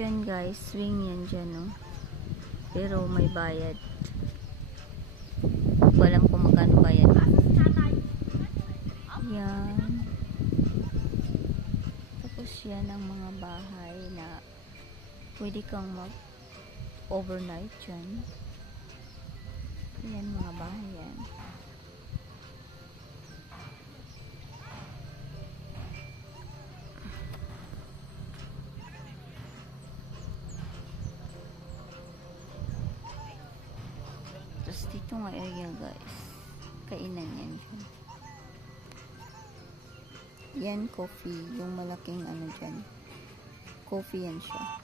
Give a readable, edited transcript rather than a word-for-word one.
dyan guys, swing yan dyan, no? Pero may bayad. Hindi ko alam kung magkano bayad. Yan. Tapos yan ang mga bahay na pwede kang mag-overnight dyan. Yan mga bahay yan. Tapos dito nga area guys, kainan yan dyan. Yan coffee, yung malaking ano dyan, coffee yan siya.